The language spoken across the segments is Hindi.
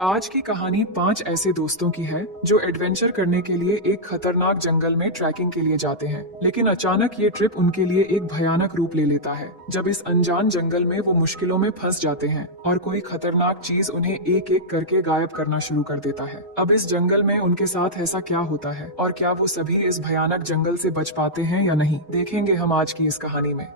आज की कहानी 5 ऐसे दोस्तों की है जो एडवेंचर करने के लिए एक खतरनाक जंगल में ट्रैकिंग के लिए जाते हैं। लेकिन अचानक ये ट्रिप उनके लिए एक भयानक रूप ले लेता है जब इस अनजान जंगल में वो मुश्किलों में फंस जाते हैं और कोई खतरनाक चीज उन्हें एक एक करके गायब करना शुरू कर देता है। अब इस जंगल में उनके साथ ऐसा क्या होता है और क्या वो सभी इस भयानक जंगल से बच पाते हैं या नहीं, देखेंगे हम आज की इस कहानी में।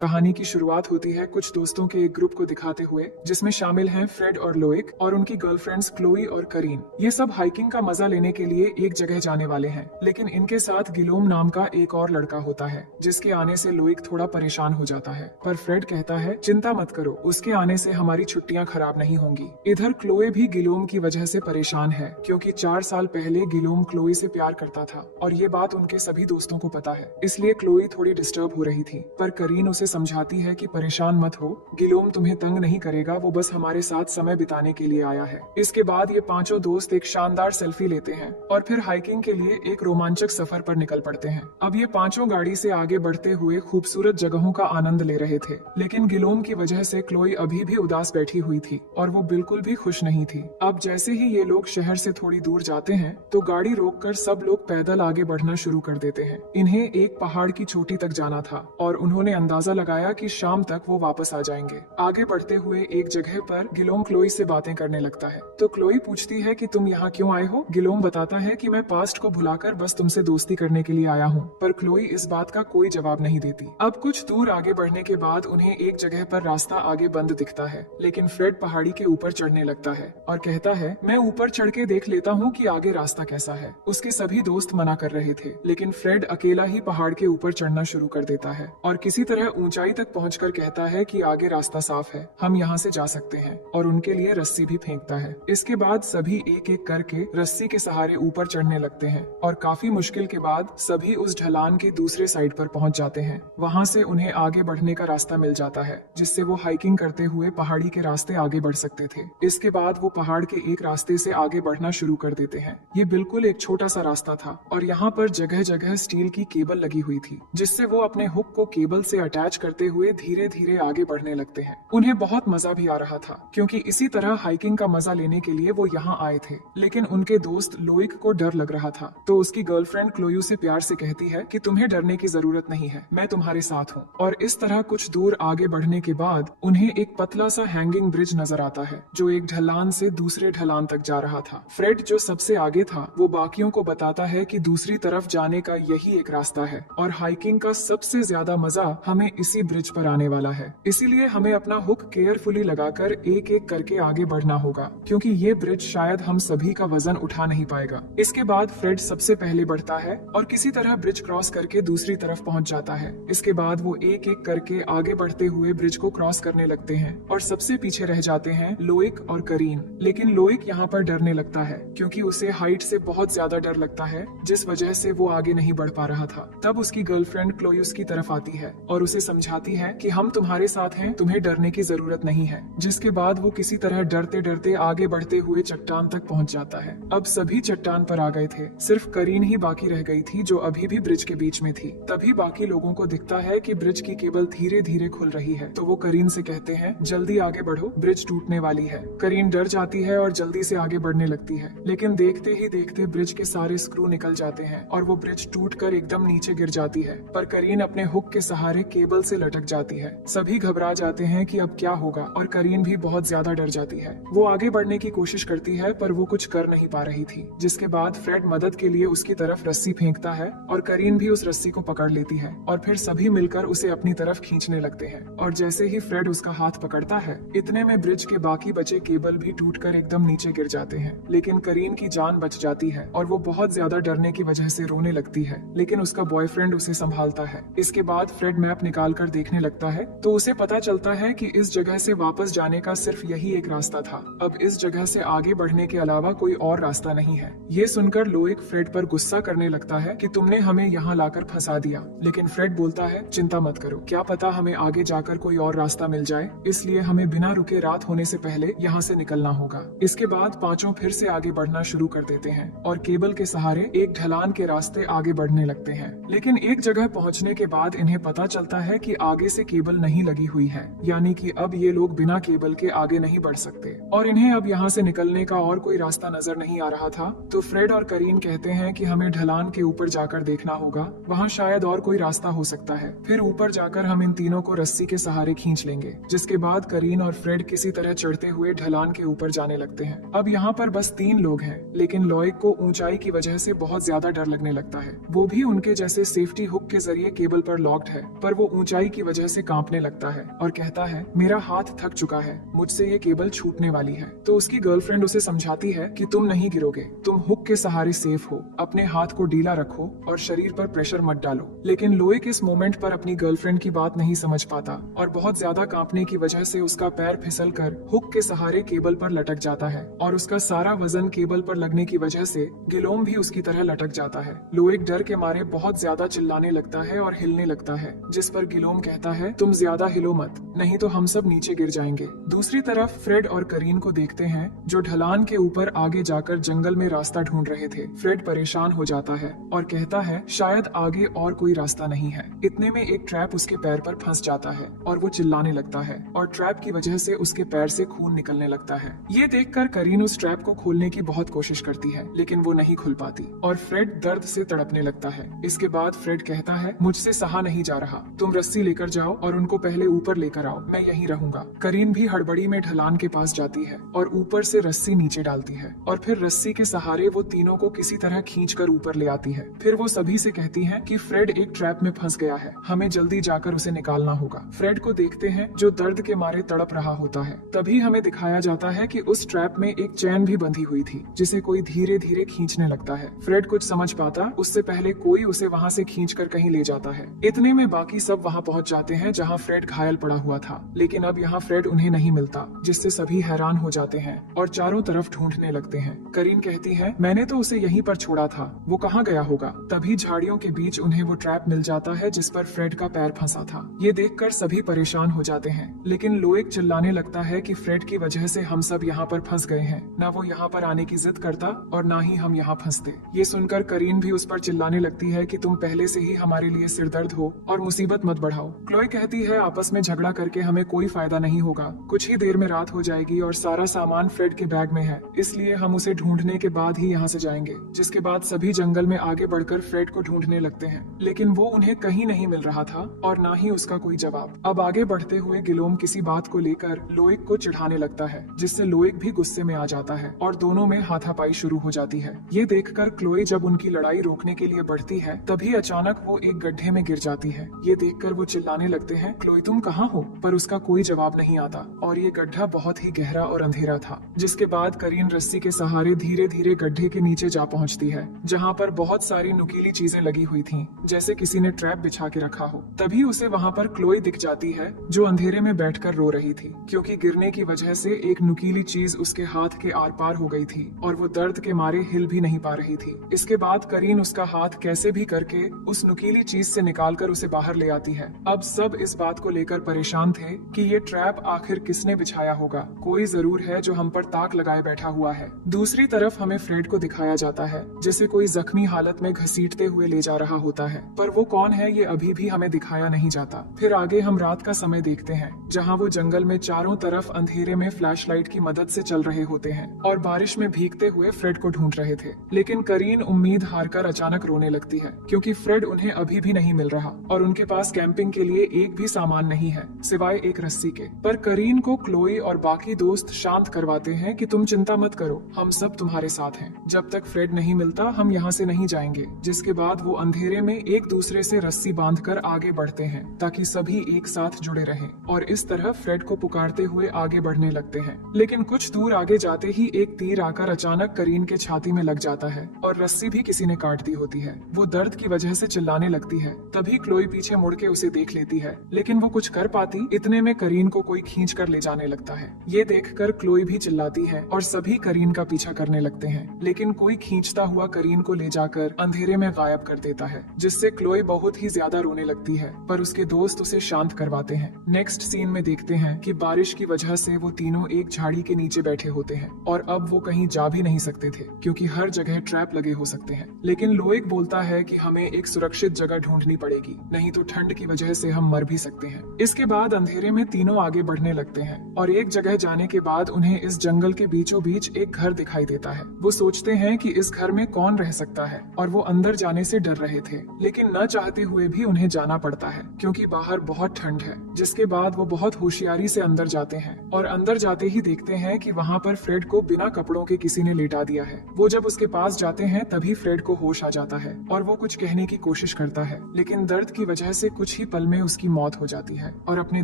कहानी की शुरुआत होती है कुछ दोस्तों के एक ग्रुप को दिखाते हुए जिसमें शामिल हैं फ्रेड और लोइक और उनकी गर्लफ्रेंड्स क्लोई और करीन। ये सब हाइकिंग का मजा लेने के लिए एक जगह जाने वाले हैं, लेकिन इनके साथ गिलोम नाम का एक और लड़का होता है जिसके आने से लोइक थोड़ा परेशान हो जाता है। पर फ्रेड कहता है चिंता मत करो, उसके आने से हमारी छुट्टियां खराब नहीं होंगी। इधर क्लोई भी गिलोम की वजह से परेशान है क्योंकि 4 साल पहले गिलोम क्लोई से प्यार करता था और ये बात उनके सभी दोस्तों को पता है, इसलिए क्लोई थोड़ी डिस्टर्ब हो रही थी। पर करीन उसे समझाती है कि परेशान मत हो, गिलोम तुम्हें तंग नहीं करेगा, वो बस हमारे साथ समय बिताने के लिए आया है। इसके बाद ये पांचों दोस्त एक शानदार सेल्फी लेते हैं और फिर हाइकिंग के लिए एक रोमांचक सफर पर निकल पड़ते हैं। अब ये पांचों गाड़ी से आगे बढ़ते हुए खूबसूरत जगहों का आनंद ले रहे थे, लेकिन गिलोम की वजह से क्लोई अभी भी उदास बैठी हुई थी और वो बिल्कुल भी खुश नहीं थी। अब जैसे ही ये लोग शहर से थोड़ी दूर जाते हैं तो गाड़ी रोककर सब लोग पैदल आगे बढ़ना शुरू कर देते हैं। इन्हें एक पहाड़ की चोटी तक जाना था और उन्होंने अंदाजा लगाया कि शाम तक वो वापस आ जाएंगे। आगे बढ़ते हुए एक जगह पर गिलोम क्लोई से बातें करने लगता है तो क्लोई पूछती है कि तुम यहाँ क्यों आए हो। गिलोम बताता है कि मैं पास्ट को भुलाकर बस तुमसे दोस्ती करने के लिए आया हूँ, पर क्लोई इस बात का कोई जवाब नहीं देती। अब कुछ दूर आगे बढ़ने के बाद उन्हें एक जगह पर रास्ता आगे बंद दिखता है, लेकिन फ्रेड पहाड़ी के ऊपर चढ़ने लगता है और कहता है मैं ऊपर चढ़ के देख लेता हूँ कि आगे रास्ता कैसा है। उसके सभी दोस्त मना कर रहे थे, लेकिन फ्रेड अकेला ही पहाड़ के ऊपर चढ़ना शुरू कर देता है और किसी तरह ऊंचाई तक पहुंचकर कहता है कि आगे रास्ता साफ है, हम यहाँ से जा सकते हैं, और उनके लिए रस्सी भी फेंकता है। इसके बाद सभी एक एक करके रस्सी के सहारे ऊपर चढ़ने लगते हैं और काफी मुश्किल के बाद सभी उस ढलान के दूसरे साइड पर पहुंच जाते हैं। वहाँ से उन्हें आगे बढ़ने का रास्ता मिल जाता है जिससे वो हाइकिंग करते हुए पहाड़ी के रास्ते आगे बढ़ सकते थे। इसके बाद वो पहाड़ के एक रास्ते से आगे बढ़ना शुरू कर देते हैं। ये बिल्कुल एक छोटा सा रास्ता था और यहाँ पर जगह जगह स्टील की केबल लगी हुई थी जिससे वो अपने हुक को केबल से अटैच करते हुए धीरे धीरे आगे बढ़ने लगते हैं। उन्हें बहुत मजा भी आ रहा था क्योंकि इसी तरह हाइकिंग का मजा लेने के लिए वो यहाँ आए थे। लेकिन उनके दोस्त लोइक को डर लग रहा था तो उसकी गर्लफ्रेंड क्लोयू से प्यार से कहती है कि तुम्हें डरने की जरूरत नहीं है, मैं तुम्हारे साथ हूँ। और इस तरह कुछ दूर आगे बढ़ने के बाद उन्हें एक पतला सा हैंगिंग ब्रिज नजर आता है जो एक ढलान से दूसरे ढलान तक जा रहा था। फ्रेड जो सबसे आगे था वो बाकियों को बताता है कि दूसरी तरफ जाने का यही एक रास्ता है और हाइकिंग का सबसे ज्यादा मजा हमें इसी ब्रिज पर आने वाला है, इसीलिए हमें अपना हुक केयरफुली लगाकर एक एक करके आगे बढ़ना होगा क्योंकि ये ब्रिज शायद हम सभी का वजन उठा नहीं पाएगा। इसके बाद फ्रेड सबसे पहले बढ़ता है और किसी तरह ब्रिज क्रॉस करके दूसरी तरफ पहुंच जाता है। इसके बाद वो एक एक करके आगे बढ़ते हुए ब्रिज को क्रॉस करने लगते हैं और सबसे पीछे रह जाते हैं लोइक और करीन। लेकिन लोइक यहाँ पर डरने लगता है क्योंकि उसे हाइट से बहुत ज्यादा डर लगता है जिस वजह से वो आगे नहीं बढ़ पा रहा था। तब उसकी गर्लफ्रेंड क्लोई उसकी तरफ आती है और उसे समझाती है कि हम तुम्हारे साथ हैं, तुम्हें डरने की जरूरत नहीं है। जिसके बाद वो किसी तरह डरते डरते आगे बढ़ते हुए चट्टान तक पहुंच जाता है। अब सभी चट्टान पर आ गए थे, सिर्फ करीन ही बाकी रह गई थी जो अभी भी ब्रिज के बीच में थी। तभी बाकी लोगों को दिखता है कि ब्रिज की केबल धीरे धीरे खुल रही है तो वो करीन से कहते हैं जल्दी आगे बढ़ो, ब्रिज टूटने वाली है। करीन डर जाती है और जल्दी से आगे बढ़ने लगती है, लेकिन देखते ही देखते ब्रिज के सारे स्क्रू निकल जाते हैं और वो ब्रिज टूटकर एकदम नीचे गिर जाती है। पर करीन अपने हुक के सहारे केबल से लटक जाती है। सभी घबरा जाते हैं कि अब क्या होगा और करीन भी बहुत ज्यादा डर जाती है। वो आगे बढ़ने की कोशिश करती है पर वो कुछ कर नहीं पा रही थी। जिसके बाद फ्रेड मदद के लिए उसकी तरफ रस्सी फेंकता है और करीन भी उस रस्सी को पकड़ लेती है और फिर सभी मिलकर उसे अपनी तरफ खींचने लगते हैं। और जैसे ही फ्रेड उसका हाथ पकड़ता है इतने में ब्रिज के बाकी बचे केबल भी टूटकर एकदम नीचे गिर जाते हैं। लेकिन करीन की जान बच जाती है और वो बहुत ज्यादा डरने की वजह से रोने लगती है, लेकिन उसका बॉयफ्रेंड उसे संभालता है। इसके बाद फ्रेड मैप निकाल कर देखने लगता है तो उसे पता चलता है कि इस जगह से वापस जाने का सिर्फ यही एक रास्ता था। अब इस जगह से आगे बढ़ने के अलावा कोई और रास्ता नहीं है। ये सुनकर लोइक फ्रेड पर गुस्सा करने लगता है कि तुमने हमें यहाँ लाकर फंसा दिया, लेकिन फ्रेड बोलता है चिंता मत करो, क्या पता हमें आगे जाकर कोई और रास्ता मिल जाए, इसलिए हमें बिना रुके रात होने से पहले यहाँ से निकलना होगा। इसके बाद पांचों फिर से आगे बढ़ना शुरू कर देते हैं और केबल के सहारे एक ढलान के रास्ते आगे बढ़ने लगते हैं। लेकिन एक जगह पहुँचने के बाद इन्हें पता चलता है कि आगे से केबल नहीं लगी हुई है, यानी कि अब ये लोग बिना केबल के आगे नहीं बढ़ सकते और इन्हें अब यहाँ से निकलने का और कोई रास्ता नजर नहीं आ रहा था। तो फ्रेड और करीन कहते हैं कि हमें ढलान के ऊपर जाकर देखना होगा, वहाँ शायद और कोई रास्ता हो सकता है। फिर ऊपर जाकर हम इन तीनों को रस्सी के सहारे खींच लेंगे, जिसके बाद करीन और फ्रेड किसी तरह चढ़ते हुए ढलान के ऊपर जाने लगते हैं। अब यहाँ पर बस 3 लोग हैं, लेकिन लॉयक को ऊंचाई की वजह से बहुत ज्यादा डर लगने लगता है। वो भी उनके जैसे सेफ्टी हुक के जरिए केबल पर लॉक्ड है, पर वो ऊंचाई की वजह से कांपने लगता है और कहता है मेरा हाथ थक चुका है, मुझसे ये केबल छूटने वाली है। तो उसकी गर्लफ्रेंड उसे समझाती है कि तुम नहीं गिरोगे, तुम हुक के सहारे सेफ हो, अपने हाथ को ढीला रखो और शरीर पर प्रेशर मत डालो। लेकिन लॉयक इस मोमेंट पर अपनी गर्लफ्रेंड की बात नहीं समझ पाता और बहुत ज्यादा कांपने की वजह से उसका पैर फिसल कर हुक के सहारे केबल पर लटक जाता है और उसका सारा वजन केबल पर लगने की वजह से गिलोम भी उसकी तरह लटक जाता है। लॉयक डर के मारे बहुत ज्यादा चिल्लाने लगता है और हिलने लगता है, जिस पर गिलोम कहता है तुम ज्यादा हिलो मत, नहीं तो हम सब नीचे गिर जाएंगे। दूसरी तरफ फ्रेड और करीन को देखते हैं जो ढलान के ऊपर आगे जाकर जंगल में रास्ता ढूंढ रहे थे। फ्रेड परेशान हो जाता है और कहता है शायद आगे और कोई रास्ता नहीं है। इतने में एक ट्रैप उसके पैर पर फंस जाता है और वो चिल्लाने लगता है और ट्रैप की वजह से उसके पैर से खून निकलने लगता है। ये देखकर करीन उस ट्रैप को खोलने की बहुत कोशिश करती है, लेकिन वो नहीं खुल पाती और फ्रेड दर्द से तड़पने लगता है। इसके बाद फ्रेड कहता है मुझसे सहा नहीं जा रहा, तुम रस्सी लेकर जाओ और उनको पहले ऊपर लेकर आओ, मैं यहीं रहूंगा। करीन भी हड़बड़ी में ढलान के पास जाती है और ऊपर से रस्सी नीचे डालती है और फिर रस्सी के सहारे वो तीनों को किसी तरह खींचकर ऊपर ले आती है। फिर वो सभी से कहती है कि फ्रेड एक ट्रैप में फंस गया है, हमें जल्दी जाकर उसे निकालना होगा। फ्रेड को देखते हैं जो दर्द के मारे तड़प रहा होता है। तभी हमें दिखाया जाता है कि उस ट्रैप में एक चैन भी बंधी हुई थी, जिसे कोई धीरे धीरे खींचने लगता है। फ्रेड कुछ समझ पाता उससे पहले कोई उसे वहाँ से खींचकर कहीं ले जाता है। इतने में बाकी सब वहाँ पहुँच जाते हैं जहाँ फ्रेड घायल पड़ा हुआ था, लेकिन अब यहाँ फ्रेड उन्हें नहीं मिलता, जिससे सभी हैरान हो जाते हैं और चारों तरफ ढूंढने लगते हैं। करीन कहती है मैंने तो उसे यहीं पर छोड़ा था, वो कहाँ गया होगा। तभी झाड़ियों के बीच उन्हें वो ट्रैप मिल जाता है जिस पर फ्रेड का पैर फंसा था। ये देखकर सभी परेशान हो जाते हैं, लेकिन लॉयक चिल्लाने लगता है कि फ्रेड की वजह से हम सब यहाँ पर फंस गए हैं, ना वो यहाँ पर आने की जिद करता और ना ही हम यहाँ फंसते। ये सुनकर करीन भी उस पर चिल्लाने लगती है कि तुम पहले से ही हमारे लिए सिरदर्द हो और मुसीबत मत बढ़ाओ। क्लोई कहती है आपस में झगड़ा करके हमें कोई फायदा नहीं होगा, कुछ ही देर में रात हो जाएगी और सारा सामान फ्रेड के बैग में है, इसलिए हम उसे ढूंढने के बाद ही यहाँ से जाएंगे। जिसके बाद सभी जंगल में आगे बढ़कर फ्रेड को ढूंढने लगते हैं, लेकिन वो उन्हें कहीं नहीं मिल रहा था और ना ही उसका कोई जवाब। अब आगे बढ़ते हुए गिलोम किसी बात को लेकर लॉयक को चिढ़ाने लगता है, जिससे लॉयक भी गुस्से में आ जाता है और दोनों में हाथापाई शुरू हो जाती है। ये देखकर क्लोई जब उनकी लड़ाई रोकने के लिए बढ़ती है, तभी अचानक वो एक गड्ढे में गिर जाती है। ये देखकर वो चिल्लाने लगते हैं क्लोई तुम कहाँ हो, पर उसका कोई जवाब नहीं आता और ये गड्ढा बहुत ही गहरा और अंधेरा था। जिसके बाद करीन रस्सी के सहारे धीरे धीरे गड्ढे के नीचे जा पहुँचती है, जहाँ पर बहुत सारी नुकीली चीजें लगी हुई थी, जैसे किसी ने ट्रैप बिछा के रखा हो। तभी उसे वहाँ पर क्लोई दिख जाती है जो अंधेरे में बैठकर रो रही थी, क्योंकि गिरने की वजह से एक नुकीली चीज उसके हाथ के आर पार हो गई थी और वो दर्द के मारे हिल भी नहीं पा रही थी। इसके बाद करीन उसका हाथ कैसे भी करके उस नुकीली चीज से निकालकर उसे बाहर ले आती है। अब सब इस बात को लेकर परेशान थे कि ये ट्रैप आखिर किसने बिछाया होगा, कोई जरूर है जो हम पर ताक लगाए बैठा हुआ है। दूसरी तरफ हमें फ्रेड को दिखाया जाता है जिसे कोई जख्मी हालत में घसीटते हुए ले जा रहा होता है, पर वो कौन है ये अभी भी हमें दिखाया नहीं जाता। फिर आगे हम रात का समय देखते हैं, जहाँ वो जंगल में चारों तरफ अंधेरे में फ्लैशलाइट की मदद से चल रहे होते हैं और बारिश में भीगते हुए फ्रेड को ढूंढ रहे थे। लेकिन करीन उम्मीद हारकर अचानक रोने लगती है, क्योंकि फ्रेड उन्हें अभी भी नहीं मिल रहा और उनके पास कैंपिंग के लिए एक भी सामान नहीं है सिवाय एक रस्सी के। पर करीन को क्लोई और बाकी दोस्त शांत करवाते हैं कि तुम चिंता मत करो, हम सब तुम्हारे साथ हैं, जब तक फ्रेड नहीं मिलता हम यहाँ से नहीं जाएंगे। जिसके बाद वो अंधेरे में एक दूसरे से रस्सी बांधकर आगे बढ़ते हैं ताकि सभी एक साथ जुड़े रहें और इस तरह फ्रेड को पुकारते हुए आगे बढ़ने लगते हैं। लेकिन कुछ दूर आगे जाते ही एक तीर आकर अचानक करीन के छाती में लग जाता है और रस्सी भी किसी ने काट दी होती है। वो दर्द की वजह से चिल्लाने लगती है। तभी क्लोई पीछे मुड़ के उसे देख लेती है, लेकिन वो कुछ कर पाती इतने में करीन को कोई खींच कर ले जाने लगता है। ये देखकर क्लोई भी चिल्लाती है और सभी करीन का पीछा करने लगते हैं, लेकिन कोई खींचता हुआ करीन को ले जाकर अंधेरे में गायब कर देता है, जिससे क्लोई बहुत ही ज्यादा रोने लगती है, पर उसके दोस्त उसे शांत करवाते हैं। नेक्स्ट सीन में देखते हैं कि बारिश की वजह से वो तीनों एक झाड़ी के नीचे बैठे होते हैं और अब वो कहीं जा भी नहीं सकते थे, क्योंकि हर जगह ट्रैप लगे हो सकते हैं। लेकिन लॉयक बोलता है कि हमें एक सुरक्षित जगह ढूंढनी पड़ेगी, नहीं तो ठंड की वजह से हम मर भी सकते हैं। इसके बाद अंधेरे में तीनों आगे बढ़ने लगते हैं और एक जगह जाने के बाद उन्हें इस जंगल के बीचों बीच एक घर दिखाई देता है। वो सोचते हैं कि इस घर में कौन रह सकता है और वो अंदर जाने से डर रहे थे, लेकिन न चाहते हुए भी उन्हें जाना पड़ता है क्योंकि बाहर बहुत ठंड है। जिसके बाद वो बहुत होशियारी से अंदर जाते हैं और अंदर जाते ही देखते हैं कि वहाँ पर फ्रेड को बिना कपड़ों के किसी ने लेटा दिया है। वो जब उसके पास जाते हैं तभी फ्रेड को होश आ जाता है और वो कुछ कहने की कोशिश करता है, लेकिन दर्द की वजह से कुछ ही पल में उसकी मौत हो जाती है। और अपने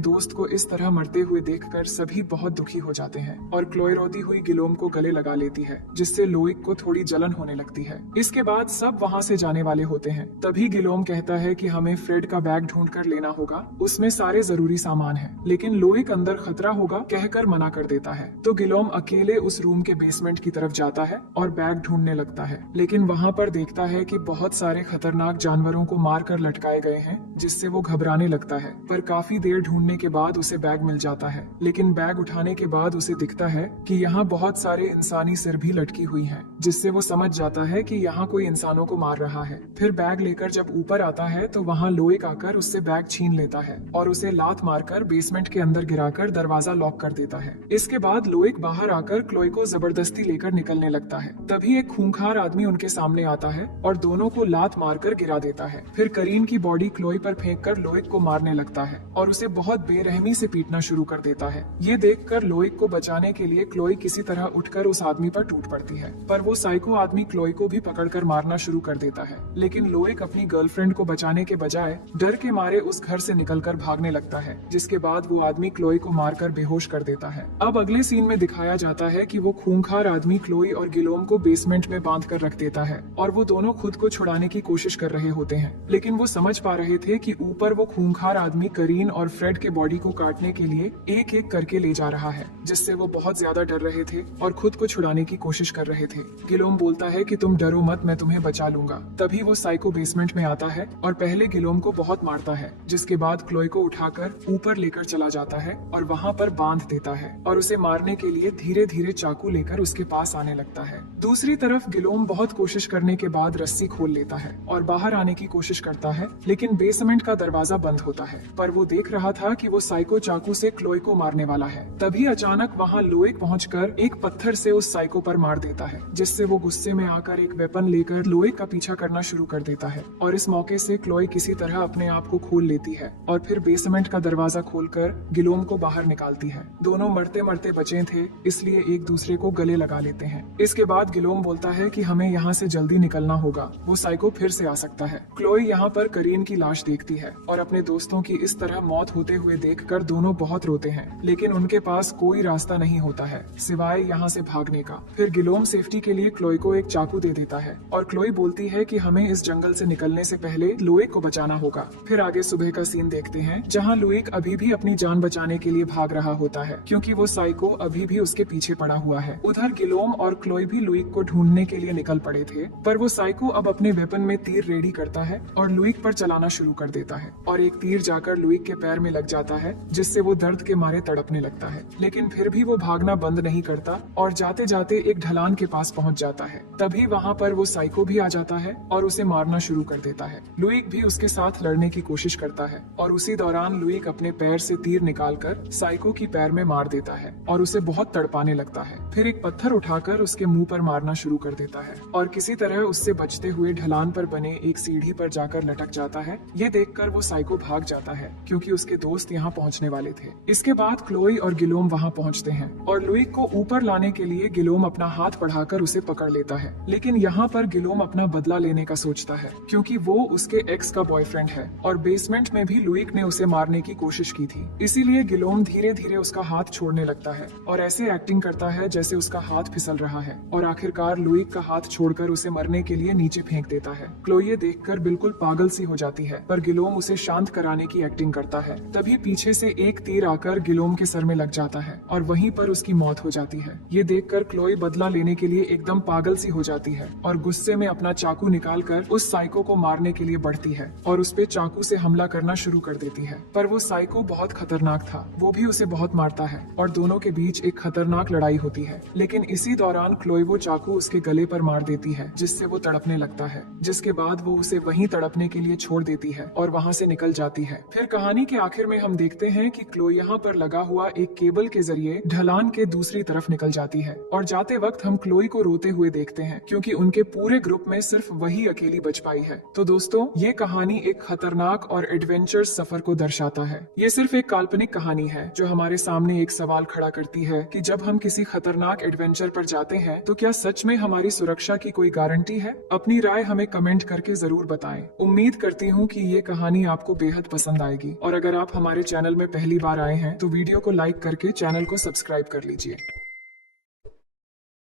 दोस्त को इस तरह मरते हुए देखकर सभी बहुत दुखी हो जाते हैं और क्लोई रोती हुई गिलोम को गले लगा लेती है, जिससे लोइक को थोड़ी जलन होने लगती है। इसके बाद सब वहाँ से जाने वाले होते हैं। तभी गिलोम कहता है कि हमें फ्रेड का बैग ढूंढ कर लेना होगा, उसमें सारे जरूरी सामान है। लेकिन लोइक अंदर खतरा होगा कहकर मना कर देता है। तो गिलोम अकेले उस रूम के बेसमेंट की तरफ जाता है और बैग ढूंढने लगता है, लेकिन वहाँ पर देखता है कि बहुत सारे खतरनाक जानवरों को मार कर लटकाए गए हैं, जिससे वो घबराने लगता है। पर काफी देर ढूंढने के बाद उसे बैग मिल जाता है, लेकिन बैग उठाने के बाद उसे दिखता है कि यहाँ बहुत सारे इंसानी सिर भी लटकी हुई हैं, जिससे वो समझ जाता है कि यहाँ कोई इंसानों को मार रहा है। फिर बैग लेकर जब ऊपर आता है तो वहाँ लोइक आकर उससे बैग छीन लेता है और उसे लात मारकर बेसमेंट के अंदर गिराकर दरवाजा लॉक कर देता है। इसके बाद लोइक बाहर आकर क्लोई को जबरदस्ती लेकर निकलने लगता है। तभी एक खूंखार आदमी उनके सामने आता है और दोनों को लात मारकर गिरा देता है। फिर करीन की बॉडी क्लोई पर फेंककर लोइक को मारने लगता है और उसे बहुत बेरहमी से पीटना शुरू कर देता है। ये देखकर लोइक को बचाने के लिए क्लोई किसी तरह उठकर उस आदमी पर टूट पड़ती है, पर वो साइको आदमी क्लोई को भी पकड़कर मारना शुरू कर देता है। लेकिन लोइक अपनी गर्लफ्रेंड को बचाने के बजाय डर के मारे उस घर से निकलकर भागने लगता है, जिसके बाद वो आदमी क्लोई को मारकर बेहोश कर देता है। अब अगले सीन में दिखाया जाता है कि वो खूंखार आदमी क्लोई और गिलोम को बेसमेंट में बांध कर रख देता है और वो दोनों खुद को छुड़ाने की कोशिश कर रहे होते हैं, लेकिन वो समझ पा रहे थे कि ऊपर वो खूंखार आदमी करीन और फ्रेड के बॉडी को काटने के लिए एक एक करके ले जा रहा है, जिससे वो बहुत ज्यादा डर रहे थे और खुद को छुड़ाने की कोशिश कर रहे थे। गिलोम बोलता है कि तुम डरो मत, मैं तुम्हें बचा लूंगा। तभी वो साइको बेसमेंट में आता है और पहले गिलोम को बहुत मारता है, जिसके बाद क्लोई को उठाकर ऊपर लेकर चला जाता है और वहाँ पर बांध देता है और उसे मारने के लिए धीरे धीरे चाकू लेकर उसके पास आने लगता है। दूसरी तरफ गिलोम बहुत कोशिश करने के बाद रस्सी खोल लेता है और बाहर आने की कोशिश करता है, लेकिन बेसमेंट का दरवाजा बंद होता है। पर वो देख रहा था कि वो साइको चाकू से क्लोई को मारने वाला है। तभी अचानक वहाँ लोइक पहुंचकर एक पत्थर से उस साइको पर मार देता है, जिससे वो गुस्से में आकर एक वेपन लेकर लोइक का पीछा करना शुरू कर देता है। और इस मौके से क्लोई किसी तरह अपने आप को खोल लेती है और फिर बेसमेंट का दरवाजा खोलकर गिलोम को बाहर निकालती है। दोनों मरते मरते बचे थे, इसलिए एक दूसरे को गले लगा लेते हैं। इसके बाद गिलोम बोलता है कि हमें यहाँ से जल्दी निकलना होगा, वो साइको फिर से आ सकता है। क्लोई यहाँ पर करीन की लाश देखती है और अपने दोस्तों की इस तरह मौत होते हुए देखकर दोनों बहुत रोते हैं, लेकिन उनके पास कोई रास्ता नहीं होता है सिवाय यहाँ से भागने का। फिर गिलोम सेफ्टी के लिए क्लोई को एक चाकू दे देता है और क्लोई बोलती है कि हमें इस जंगल से निकलने से पहले लोइक को बचाना होगा। फिर आगे सुबह का सीन देखते हैं, जहाँ लोइक अभी भी अपनी जान बचाने के लिए भाग रहा होता है, क्योंकि वो साइको अभी भी उसके पीछे पड़ा हुआ है। उधर गिलोम और क्लोई भी लुइक को ढूंढने के लिए निकल पड़े थे, पर वो साइको अब अपने वेपन में तीर रेडी करता है और लुइक पर चलाना शुरू कर देता है और एक तीर जाकर लुइक के पैर में लग जाता है, जिससे वो दर्द के मारे तड़पने लगता है। लेकिन फिर भी वो भागना बंद नहीं करता और जाते जाते एक ढलान के पास पहुंच जाता है। तभी वहाँ पर वो साइको भी आ जाता है और उसे मारना शुरू कर देता है। लुइक भी उसके साथ लड़ने की कोशिश करता है और उसी दौरान लुइक अपने पैर से तीर निकालकर साइको की पैर में मार देता है और उसे बहुत तड़पाने लगता है। फिर एक पत्थर उठाकर उसके मुंह पर मारना शुरू कर देता है और किसी तरह उससे बचते हुए ढलान पर बने एक सीढ़ी पर जाकर लटक जाता है। ये देखकर वो साइको भाग जाता है, क्योंकि उसके दोस्त यहाँ पहुँचने वाले थे। इसके बाद क्लोई और गिलोम वहाँ पहुँचते हैं और लुइक को ऊपर लाने के लिए गिलोम अपना हाथ बढ़ाकर उसे पकड़ लेता है। लेकिन यहाँ पर गिलोम अपना बदला लेने का सोचता है, क्योंकि वो उसके एक्स का बॉयफ्रेंड है और बेसमेंट में भी लुइक ने उसे मारने की कोशिश की थी। इसीलिए गिलोम धीरे धीरे उसका हाथ छोड़ने लगता है और ऐसे एक्टिंग करता है जैसे उसका हाथ फिसल रहा है और आखिरकार लुइक का हाथ छोड़कर उसे मरने के लिए नीचे फेंक देता है। क्लोई देखकर बिल्कुल पागल सी हो जाती है, पर गिलोम उसे शांत कराने की एक्टिंग करता है। तभी पीछे से एक तीर आकर गिलोम के सर में लग जाता है और वहीं पर उसकी मौत हो जाती है। ये देखकर क्लोई बदला लेने के लिए एकदम पागल सी हो जाती है और गुस्से में अपना चाकू निकालकर उस साइको को मारने के लिए बढ़ती है और उस पे चाकू से हमला करना शुरू कर देती है। पर वो साइको बहुत खतरनाक था, वो भी उसे बहुत मारता है और दोनों के बीच एक खतरनाक लड़ाई होती है। लेकिन इसी दौरान क्लोई वो चाकू उसके गले पर मार देती है, जिससे वो तड़पने लगता है, जिसके बाद वो उसे वहीं तड़पने के लिए छोड़ देती है और वहाँ वहाँ से निकल जाती है। फिर कहानी के आखिर में हम देखते हैं कि क्लोई यहाँ पर लगा हुआ एक केबल के जरिए ढलान के दूसरी तरफ निकल जाती है और जाते वक्त हम क्लोई को रोते हुए देखते हैं क्योंकि उनके पूरे ग्रुप में सिर्फ वही अकेली बच पाई है। तो दोस्तों, ये कहानी एक खतरनाक और एडवेंचरस सफर को दर्शाता है। ये सिर्फ एक काल्पनिक कहानी है जो हमारे सामने एक सवाल खड़ा करती है कि जब हम किसी खतरनाक एडवेंचर पर जाते हैं तो क्या सच में हमारी सुरक्षा की कोई गारंटी है? अपनी राय हमें कमेंट करके जरूर बताएं। उम्मीद करती हूँ कि ये कहानी आपको बेहद पसंद आएगी और अगर आप हमारे चैनल में पहली बार आए हैं तो वीडियो को लाइक करके चैनल को सब्सक्राइब कर लीजिए।